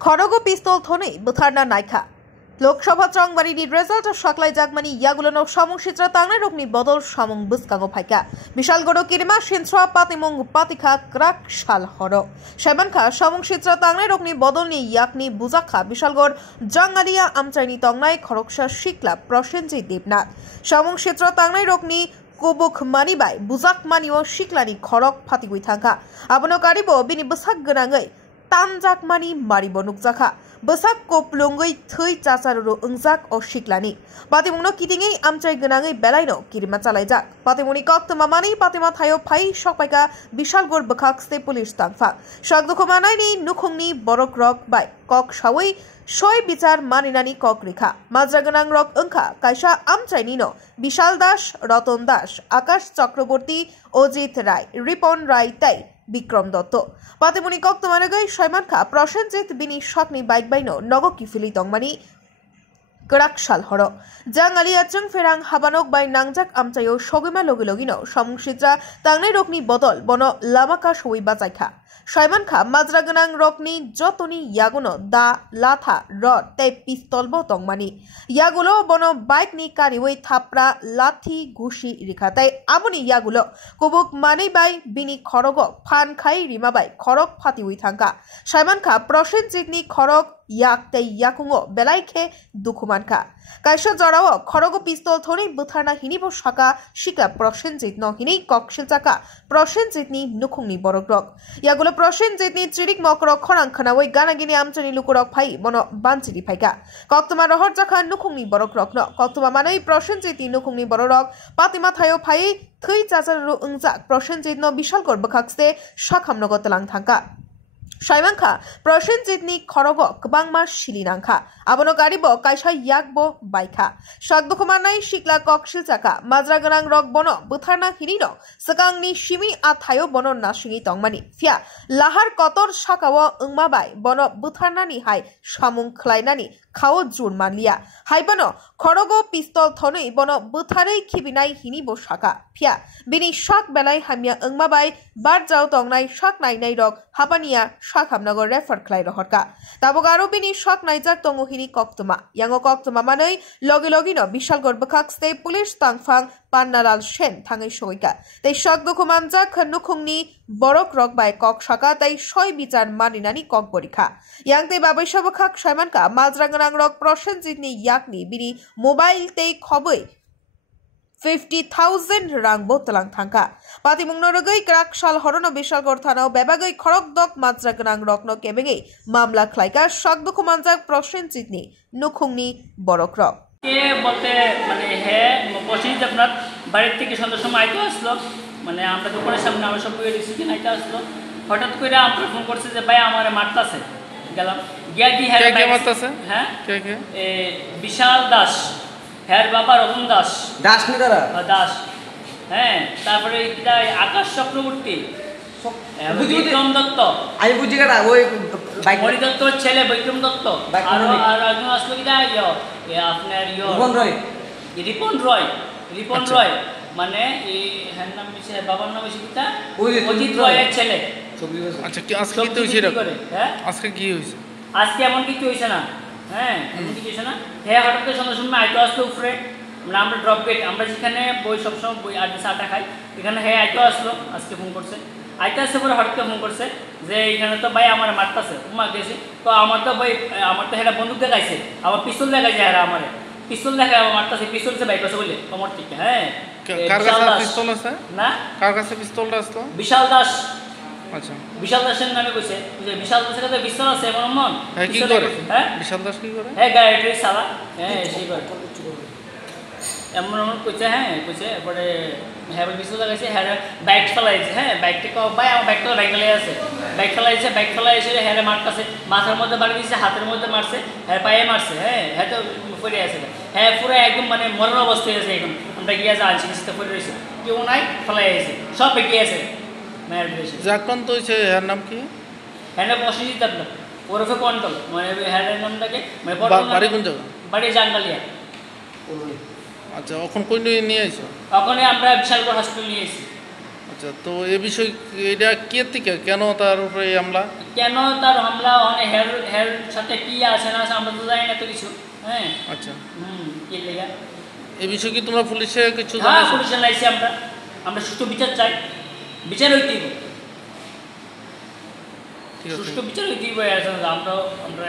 खरगो पिस्तल थोनै बुथारना नायखा Lok Sabha चंगबारिनि result सकलाय जागमानि यागुलनो समung सित्रा तांनाय रकनि बदल समung बुसकांगो फाइका विशाल गडो किरिमा सिनस्रा पातिमंग पातिखा क्राक साल हरो सेबानखा समung सित्रा तांनाय रकनि बदलनि याकनि बुजाखा विशालगड जांगालिया आमचाइनि तंनाय खरगसा सिक्ला प्रसेनजित देबनाथ समung सित्रा तांनाय रकनि कुबुक मानिबाय बुजाक मानिओ सिक्लानि खरग फातिगुइ थांखा आबनो कारिबो बिनि बुसाक गोनाङै तानजाकमानि मारिबो नुकजाखा बसाक कोप्लुंगै थै चाचारुरु अंजाक ओ सिक्लानि पातिमुंनो किदिङै आमचाइ गोनाङै बेलाइनो किरिमा चालायजाक पातिमुनि कक्तमा मानि पातिमा थायो फाइ सकपाइका विशालगड बखाकस्ते पुलिस तांफा सकदुखमानायनि नुखुंनि बरक रक बाय कक सावै सय बिचार मानिनानि कक रेखा माज्रा गोनां रक अंखा कायसा आमचाइनिनो विशाल दास रतन दास आकाश चक्रवर्ती अजित राय रिपन राय ताई विक्रम दत्त पातिमुनि कक्तमानगै सयमानखा प्रसेनजित बिनि सकनि बाइक बाइनो नगो किफिलि तंमानि गराकसाल हरो जांगालिया चंफेरां हाबानक बाय नांजाक आमचायो सगैमा लगे लगिनो समung सित्रा तांनाय रकनि बदल बनो लामाका सवै बाजायखा सयमानखा माज्रा गोनां रकनि जतनि यागुनो दा लाथा रड ते पिस्तल बो तंमानि यागुलो बनो बाइकनि कारिवै थाप्रा लाथि घुसि रिखाताय आबुनि यागुलो कुबुक मानै बाय बिनि खरगो फान खाइ रिमाबाय खरग फातिवै थांखा सयमानखा प्रसेनजितनि खरग याक ते याकुंगो बेलाइखे दुखुमानखा कायसो जराओ खरगो पिस्तल थोनै बुथारना हिनिबो साका शिका प्रसेनजित न हिनै ककसिलचाका प्रसेनजितनि नुखुंनि बरकरक यागुलो प्रसेनजितनि त्रिरिक मकरक खरां खनावै गानागिनि आमचनि लुकुरक फाइ बनो बानचिरि फाइका कक्तमा रहर जाखा नुखुंनि बरकरक न कक्तमा मानै प्रसेनजितनि नुखुंनि बरकरक पातिमा थायो फाइ थै चाचारु अंजाक प्रसेनजित न विशालगड बखाकस्ते साखामनगो तलां थांका सयमानखा प्रसेनजितनि खरगो गोबांमा सिलिनांखा आबनो गारिबो कायसा याकबो बाइखा सकदुखमानाय सिक्ला ककसिलचाका माज्रा गोनां रक बनो बुथारना हिनिनो सकांनि सिमि आथायो बनो नासिङि तंमानि फिया लाहार कतर साकाओ अंमाबाय बनो बुथारनानि हाय सामुं खलायनानि खाओ जुर मानलिया हायबानो खरगो पिस्तल थनै बनो बुथारै खिबिनाय हिनिबो साका फिया बिनि साक बेलाय हामिया अंमाबाय बारजाव तंनाय साक नायनाय रक हाबानिया साखामनगर रेफार खलाय रहरका ताबगारो बिनि साक नायजाक तंगो हिनि कक्तमा यांगो कक्तमा मानै लगे लगिनो विशालगड बखाकस्ते पुलिस तांफां पान्नालाल सेन थाङै सयका तै सकदुखुमानजाक नुखुंनि बरक रक बाय कक साका तै सय बिचार मानिनानि कक बरिखा यांते बाबैसा बखाक सयमानका माज्रा गोनां रक प्रसेनजितनि याकनि बिनि मोबाइल तै खबै 50,000 रांबो तलां थांखा पातिमुंनो रगै क्राकसाल हरनो विशालगड थानाव बेबागै खरक दक माज्रा गोनां रकनो केबेङै मामला खलायका सकदुखुमानजाक प्रसेनजितनि नुखुंनि बरक रक কে বলতে মানে হে পঁচিশ আপনার বাড়ির থেকে সন্ধ্যার সময় আইতে আসলো মানে আমরা দোকানের সামনে আমরা সব বইয়ে দিচ্ছি কিনা আইতে আসলো হঠাৎ করে আমরা ফোন করছে যে ভাই আমার মারতাছে গেলাম গিয়া দি হ্যাঁ কে মারতাছে হ্যাঁ কে বিশাল দাস হ্যার বাবা রতন দাস দাস নি দাদা দাস হ্যাঁ তারপরে কিটা আকাশ চক্রবর্তী বিক্রম দত্ত আমি বুঝি কাটা ওই বাইক মণি দত্তর ছেলে বিক্রম দত্ত আর একজন আসলো কিটা আপনার রিপন রয় মানে এই হ্যাঁ নাম হচ্ছে বাবার নাম হচ্ছে কিটা অজিত রয়ের ছেলে আচ্ছা কি আজকে কি হইছে হ্যাঁ আজকে কি হইছে আজকে এমন কিছু হইছে না হ্যাঁ এমন কিছু হইছে না হ্যাঁ হঠাৎ করে সন্ধ্যা আইতো আসলো উপরে মানে আমরা ড্রপ গেট আমরা যেখানে বই সবসময় বই আর চাটা খাই এখানে হ্যাঁ আইতো আসলো আজকে ফোন করছে আইতে আসছে পরে হঠাৎ ফোন করছে যে এখানে তো ভাই আমার মারতাছে উমা গেছে তো আমার তো ভাই আমার তো হেরা বন্দুক দেখাইছে আবার পিস্তল দেখাইছে হেরা আমার পিস্তল দেখায় আমার মারতাছে পিস্তল সে বাইক আছে বলে কমর থেকে হ্যাঁ কার কাছে পিস্তল আছে না কার কাছে পিস্তলটা আসলো বিশাল দাস আচ্ছা বিশাল দাসের নামে কইছে যে বিশাল দাসের কাছে পিস্তল আছে এমন মন হ্যাঁ কি করে হ্যাঁ বিশাল দাস কি করে হ্যাঁ গাড়ি চালা হ্যাঁ সেই করে এমন এমন কইছে হ্যাঁ কইছে এরপরে হ্যাঁ পিস্তল লাগাইছে হ্যাঁ বাইক চালাইছে হ্যাঁ বাইকটা কো ভাই আমার বাইকটা রাইগালে আছে বাইক চালাইছে বাইক চালাই এসে হ্যাঁ মারতাছে মাথার মধ্যে বাড়ি দিয়েছে হাতের মধ্যে মারছে হ্যাঁ পায়ে মারছে হ্যাঁ হ্যাঁ তো পড়ে আছে হ্যাঁ পুরো একদম মানে মরার অবস্থায় আছে এখন আমরা গিয়ে যা আনছি নিচে পড়ে রয়েছে কেউ নাই ফেলাই আছে সব বেঁকে আছে মায়ের দিয়েছে যাকন্ত হইছে এর নাম কি হ্যাঁ প্রসেনজিৎ আপনার ওরফে কন্ট্রোল মানে হ্যাঁ নামটাকে মানে বাড়ি কোন জায়গা বাড়ি জাঙ্গালিয়া আচ্ছা এখন কই নিয়ে আইছো ওখানে আমরা বিশালগড় হসপিটাল নিয়ে এসেছি আচ্ছা, তো এ বিষয় এটা কে থেকে কেন তার উপরে এই হামলা? কেন তার হামলা অনেক হের সাথে কি আছে না আছে আমরা তো জানি না তো কিছু। হ্যাঁ আচ্ছা, কি লেগা এই বিষয়ে কি তোমরা পুলিশে কিছু হ্যাঁ জানাইছো? পুলিশে লাইছি আমরা সুষ্ঠু বিচার চাই, বিচার হইতেই ঠিক আছে। সুষ্ঠু বিচার হইতেই আমরা